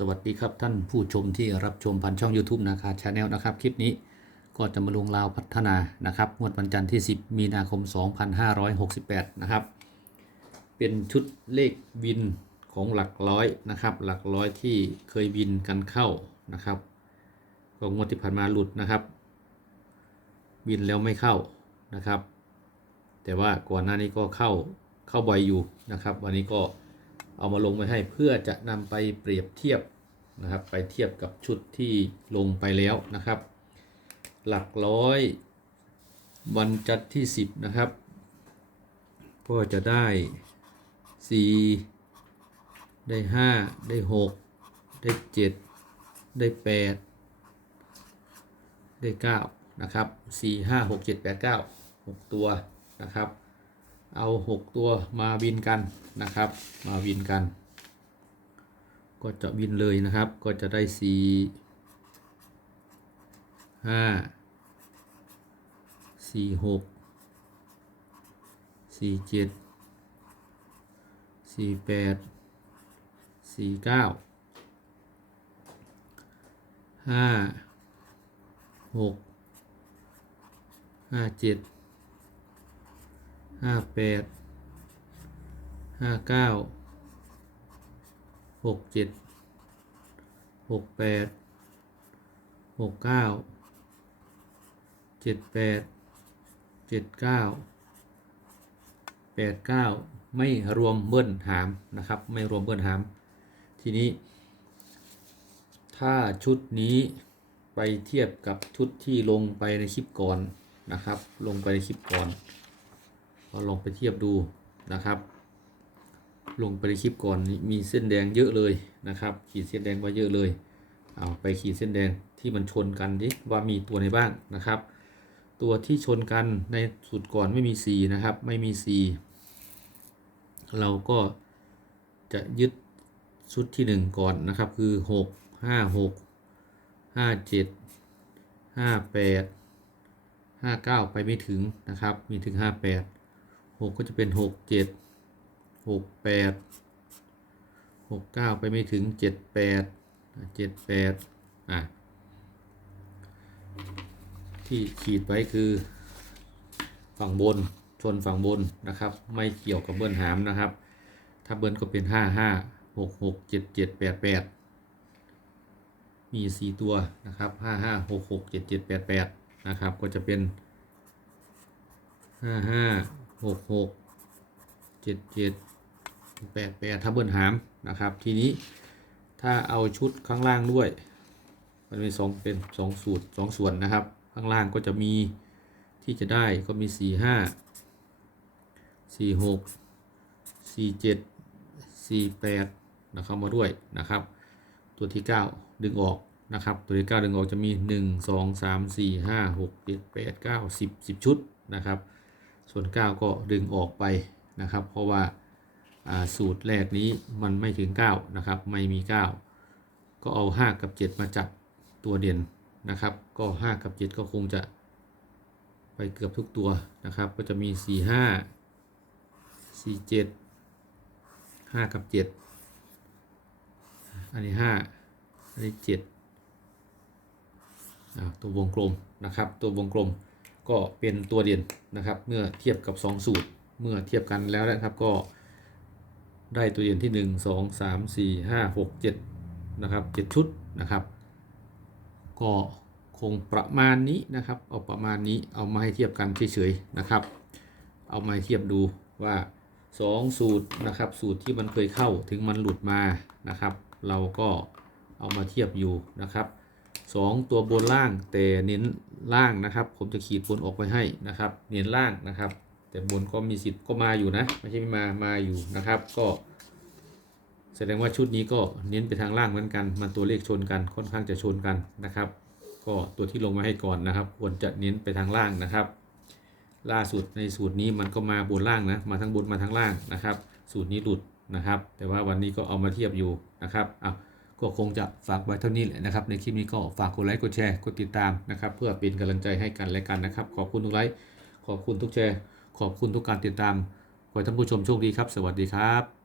สวัสดีครับท่านผู้ชมที่รับชมผ่านช่อง YouTube นาคาชาแนลนะครับ คลิปนี้ก็จะมาลงราวพัฒนานะครับงวดวันจันทร์ที่ 10 มีนาคม 2568 นะครับ เป็นชุดเลขวินของหลักร้อยนะครับ หลักร้อยที่เคยวินกันเข้านะครับก็งวดที่ผ่านมาหลุดนะครับ วินแล้วไม่เข้านะครับ แต่ว่าก่อนหน้านี้ก็เข้าเข้าบ่อยอยู่นะครับ วันนี้ก็ เอามาลงไว้ให้เพื่อจะนำไปเปรียบเทียบนะครับ ไปเทียบกับชุดที่ลงไปแล้วนะครับ หลักร้อยวันจันทร์ที่ 10 นะครับ ก็จะได้ 4 ได้ 5 ได้ 6 ได้ 7 ได้ 8 ได้ 9 นะครับ 4 5 6 7 8 9 6 ตัวนะครับ เอา 6 ตัวมาวินกันนะครับ มาวินกัน ก็จะวินเลยนะครับ ก็จะได้ 4 5 4 6 4 7 4 8 4 9 5 6 5 7 ห้าแปดห้าเก้าหกเจ็ดหกแปดหกเก้าเจ็ดแปดเจ็ดเก้าแปดเก้าไม่รวมเบิ้ลหามนะครับ ไม่รวมเบิ้ลหาม ทีนี้ ถ้าชุดนี้ไปเทียบกับชุดที่ลงไปในคลิปก่อนนะครับ ลงไปในคลิปก่อน ก็ลองไปเทียบดูนะครับ ลงไปในคลิปก่อนมีเส้นแดงเยอะเลยนะครับ ขีดเส้นแดงไว้เยอะเลยเอาไปขีดเส้นแดงที่มันชนกันดิว่ามีตัวไหนบ้างนะครับ ตัวที่ชนกันในสุดก่อนไม่มี 4 นะครับ ไม่มี 4 เราก็จะยึดชุดที่ 1 ก่อนนะครับ คือ 6 5 6 5 7 5 8 59 ไปไม่ถึงนะครับ มีถึง 58 6ก็จะเป็น6 7 6 8 6 9ไปไม่ถึง7 8 7 8อะที่ขีดไว้คือฝั่งบนชนฝั่งบนนะครับ ไม่เกี่ยวกับเบิ้ลหามนะครับ ถ้าเบิ้ลก็เป็น5 5 6 6 7 7 8 8มี4ตัวนะครับ5 5 6 6 7 7 8 8นะครับ ก็จะเป็นห้าห้า หกหกเจ็ดเจ็ดแปดแปดถ้าเบิ้ลหามนะครับ ทีนี้ถ้าเอาชุดข้างล่างด้วย มันมีสองเป็นสองสูตรสองส่วนนะครับ ข้างล่างก็จะมีที่จะได้ก็มีสี่ห้าสี่หกสี่เจ็ดสี่แปดนะครับมาด้วยนะครับ ตัวที่เก้าดึงออกนะครับ ตัวที่เก้าดึงออกจะมีหนึ่งสองสามสี่ห้าหกเจ็ดแปดเก้าสิบสิบชุดนะครับ ส่วน 9 ก็ดึงออกไปนะครับ เพราะว่าสูตรแรกนี้มันไม่ถึง 9 นะครับ ไม่มี 9 ก็เอา 5 กับ 7 มาจับตัวเด่นนะครับ ก็ 5 กับ 7 ก็คงจะไปเกือบทุกตัวนะครับ ก็จะมี 4 5 4 7 5 กับ 7 อันนี้ 5 อันนี้7ตัววงกลมนะครับ ตัววงกลม ก็เป็นตัวเด่นนะครับ เมื่อเทียบกับ 2 สูตร เมื่อเทียบกันแล้วนะครับก็ได้ตัวเด่นที่ 1 2 3 4 5 6 7นะครับ7ชุดนะครับ ก็คงประมาณนี้นะครับเอาประมาณนี้เอามาให้เทียบกันเฉยๆนะครับ เอามาเทียบดูว่า 2 สูตรนะครับ สูตรที่มันเคยเข้าถึงมันหลุดมานะครับ เราก็เอามาเทียบอยู่นะครับ สองตัวบนล่างแต่เน้นล่างนะครับ ผมจะขีดบนออกไปให้นะครับ เน้นล่างนะครับ แต่บนก็มีสิทธิ์ก็มาอยู่นะไม่ใช่ไม่มามาอยู่นะครับ ก็แสดงว่าชุดนี้ก็เน้นไปทางล่างเหมือนกัน มันตัวเลขชนกันค่อนข้างจะชนกันนะครับ ก็ตัวที่ลงมาให้ก่อนนะครับควรจะเน้นไปทางล่างนะครับ ล่าสุดในสูตรนี้มันก็มาบนล่างนะมาทั้งบนมาทั้งล่างนะครับ สูตรนี้หลุดนะครับ แต่ว่าวันนี้ก็เอามาเทียบอยู่นะครับอ้าว ก็คงจะฝากไว้เท่านี้แหละนะครับ ในคลิปนี้ก็ฝากกดไลค์กดแชร์กดติดตามนะครับ เพื่อเป็นกำลังใจให้กันและกันนะครับ ขอบคุณทุกไลค์ขอบคุณทุกแชร์ ขอบคุณทุกการติดตามขอให้ท่านผู้ชมโชคดีครับ สวัสดีครับ